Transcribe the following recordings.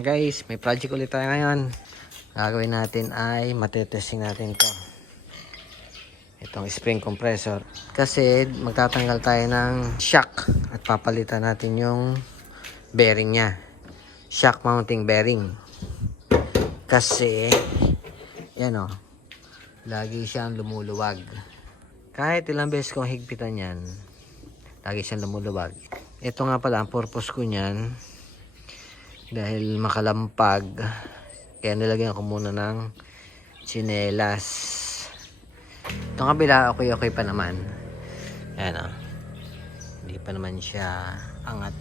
Guys, may project ulit tayo ngayon. Gagawin natin ay matetesting natin to. Itong spring compressor. Kasi magtatanggal tayo ng shock at papalitan natin yung bearing niya. Shock mounting bearing. Kasi, yan o, lagi siyang lumuluwag. Kahit ilang beses kong higpitan yan, lagi siyang lumuluwag. Ito nga pala, ang purpose ko niyan, dahil makalampag, kaya nilagyan ko muna ng tsinelas. Itong kabila, okay pa naman. Ayan o. Hindi pa naman siya angat.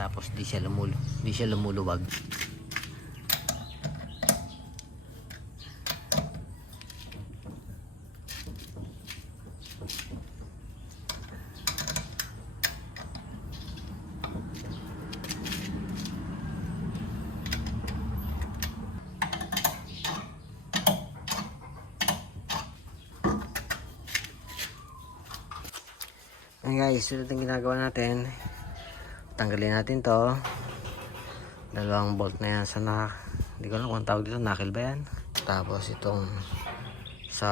Tapos di siya lumuluwag. Ayan guys, sunod ang ginagawa natin. Tanggalin natin to. Dalawang bolt na yan sa hindi ko alam kung tawag dito, knuckle ba yan? Tapos itong sa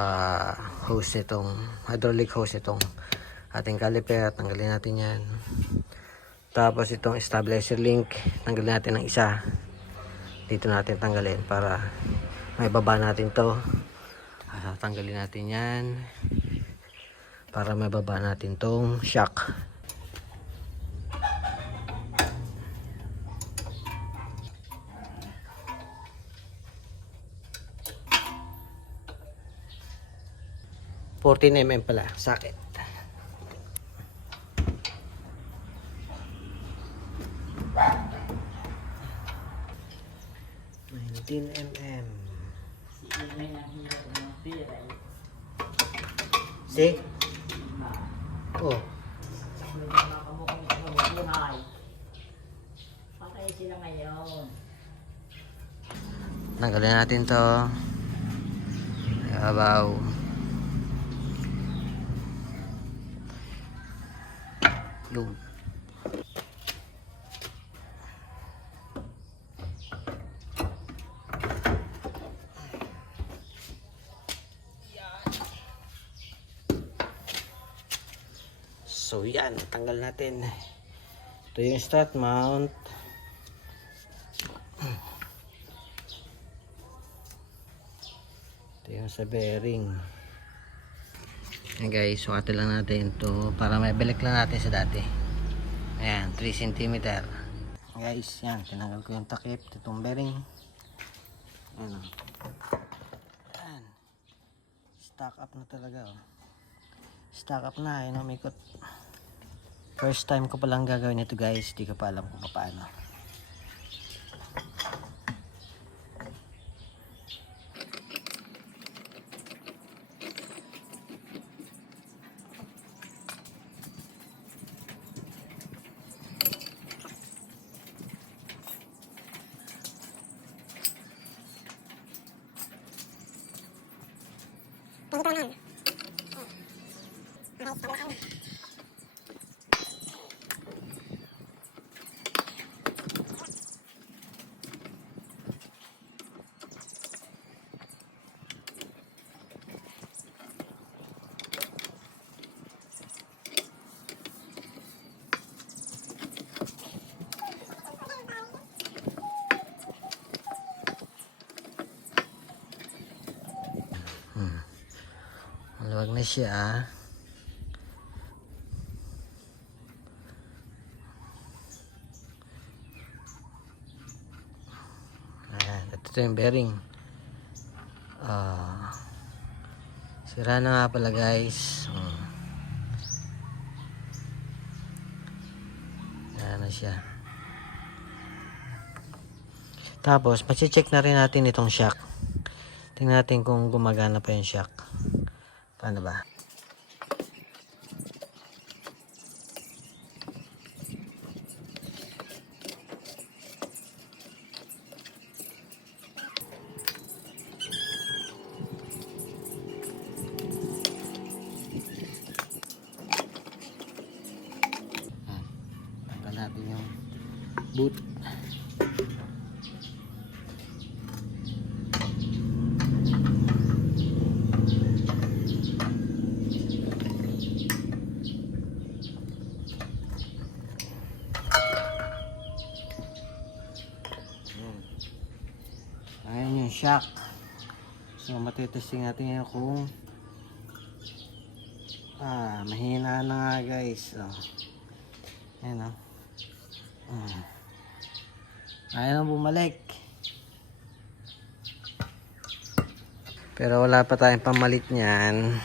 hose nitong hydraulic hose nitong ating caliper, tanggalin natin yan. Tapos itong stabilizer link, tanggalin natin ng isa. Dito natin tanggalin para may baba natin to. Tanggalin natin yan para mababa natin tong shock. $14 mm pala socket. $19 mm. See? Oh. Patay sila ngayon. Tanggalin natin to. Abaw. Load. So yan, tanggal natin. Ito yung strut mount. Ito yung sa bearing. Ayan guys, sukatin lang natin ito para may balik lang natin sa dati. Ayan, 3 cm. Guys, yan, tinanggal ko yung takip, itong bearing. Ayan o. Ayan. Stock up na talaga o. Stock up na, yun ang mikot. First time ko palang gagawin ito guys, di ko pa alam kung paano. Maluwag na siya. Ayan, ito yung bearing. Sira na nga pala guys. Ayan na siya. Tapos mache-check na rin natin itong shock. Tingnan natin kung gumagana pa yung shock. Paano ba? Tanggal natin yung boot. yung shock. So matitesting natin ngayon kung mahina na nga guys. So, ayan o. Ayaw nang bumalik. Pero wala pa tayong pamalit niyan.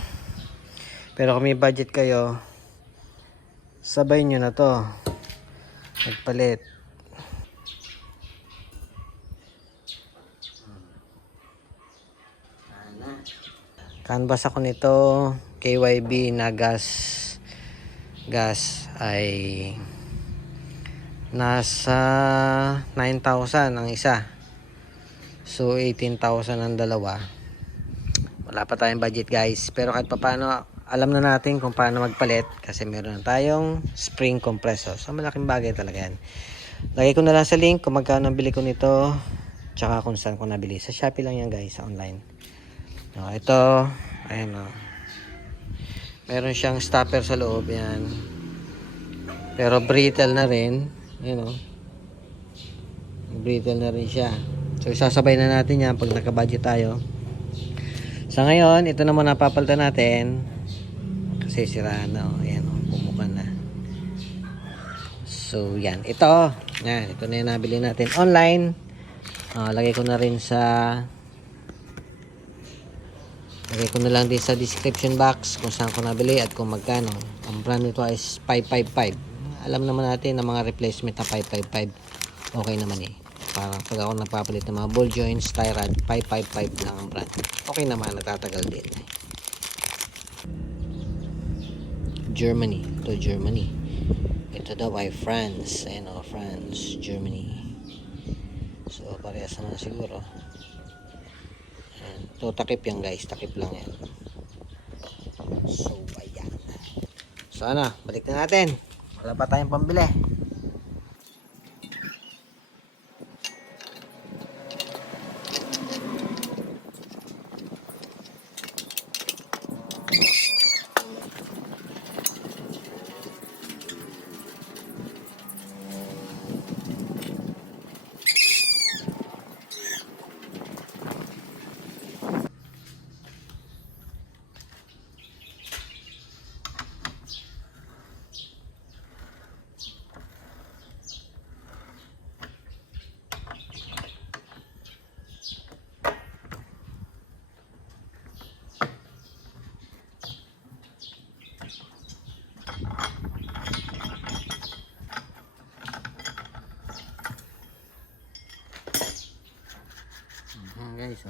Pero kung may budget kayo, sabay nyo na to. Magpalit. Canvas ako nito. KYB na gas ay nasa 9,000 ang isa. So 18,000 ang dalawa. Wala pa tayong budget guys. Pero kahit paano alam na natin kung paano magpalit kasi meron na tayong spring compressor. So malaking bagay talaga yan. Lagay ko na lang sa link kung magkano nabili ko nito tsaka kung saan ko nabili. Sa Shopee lang yan guys, sa online. Ito, ayan o. Meron siyang stopper sa loob yan. Pero brittle na rin. Ayan o. Brittle na rin siya. So isasabay na natin yan pag nagka-budget tayo. Sa ngayon, ito naman napapalitan natin. Kasi siraan na o. Ayan o, pumukan na. So yan, ito. Yan, ito na yung nabili natin online. Lagay ko na rin lagay ko na lang din sa description box kung saan ko nabili at kung magkano. Ang brand nito is 555. Alam naman natin na mga replacement na 555 okay naman eh. Parang pag ako nagpapalit ng mga ball joints, tie rod, 555 lang ang brand. Okay naman, natatagal din. Germany. Ito Germany. Ito daw ay France. Ayan o, France, Germany. So parehas naman siguro. Ito takip yan guys, takip lang yan. So ayan. So ano, balik na natin. Wala pa tayong pambili. Guys,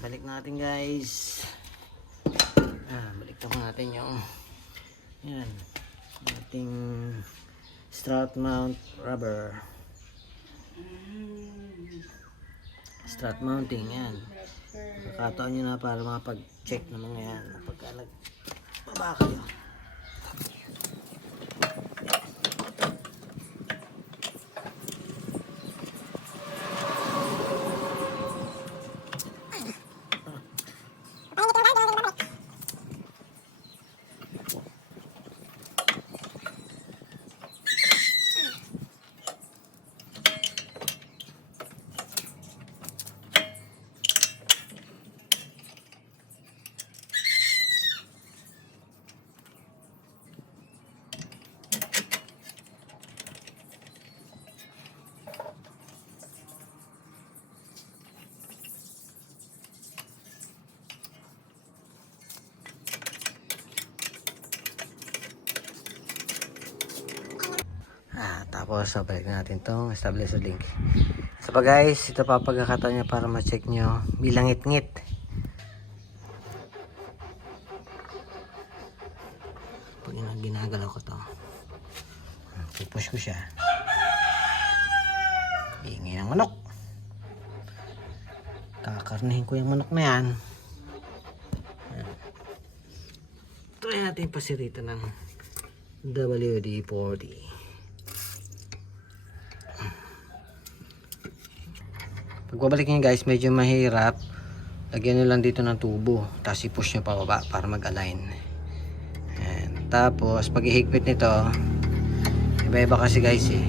balik natin guys. Balik natin yung yan, ating strut mount rubber, strut mounting yan. Nakakataon nyo na para makapag-check ng mga yan pagka nagbaba kayo. Tapos balik natin tong establish link. So pa guys, ito pa pagkakataon niya para ma-check nyo bilang ngit-ngit. Pag ginagalaw ko to, push ko siya. Ingay ng manok. Kakarnihin ko yung manok na yan. Try natin pasirita ng WD-40. Pagbabalik nyo guys, medyo mahirap. Lagyan nyo lang dito ng tubo, tapos i-push nyo pababa para mag-align. Tapos pag ihigpit nito, iba-iba kasi guys eh.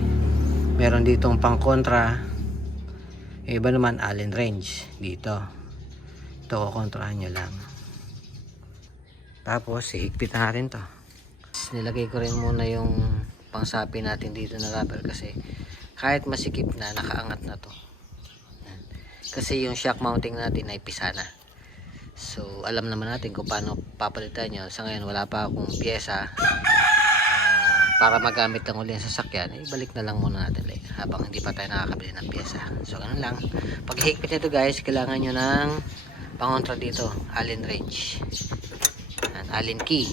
Meron ditong pang kontra. Yung iba naman Allen wrench dito. Ito kontrahan nyo lang. Tapos iigpit na natin to. Nilagay ko rin muna yung pangsapi natin dito na rubber kasi kahit masikip na, nakaangat na to. Kasi yung shock mounting natin ay pisa na. So alam naman natin kung paano papalitan yun. Sa ngayon wala pa akong pyesa para magamit lang ulit sa sasakyan. Ibalik na lang muna natin habang hindi pa tayo nakakabili ng pyesa. So ganun lang. Pag higpit nito guys, kailangan nyo ng pangontra dito, Allen wrench, Allen key.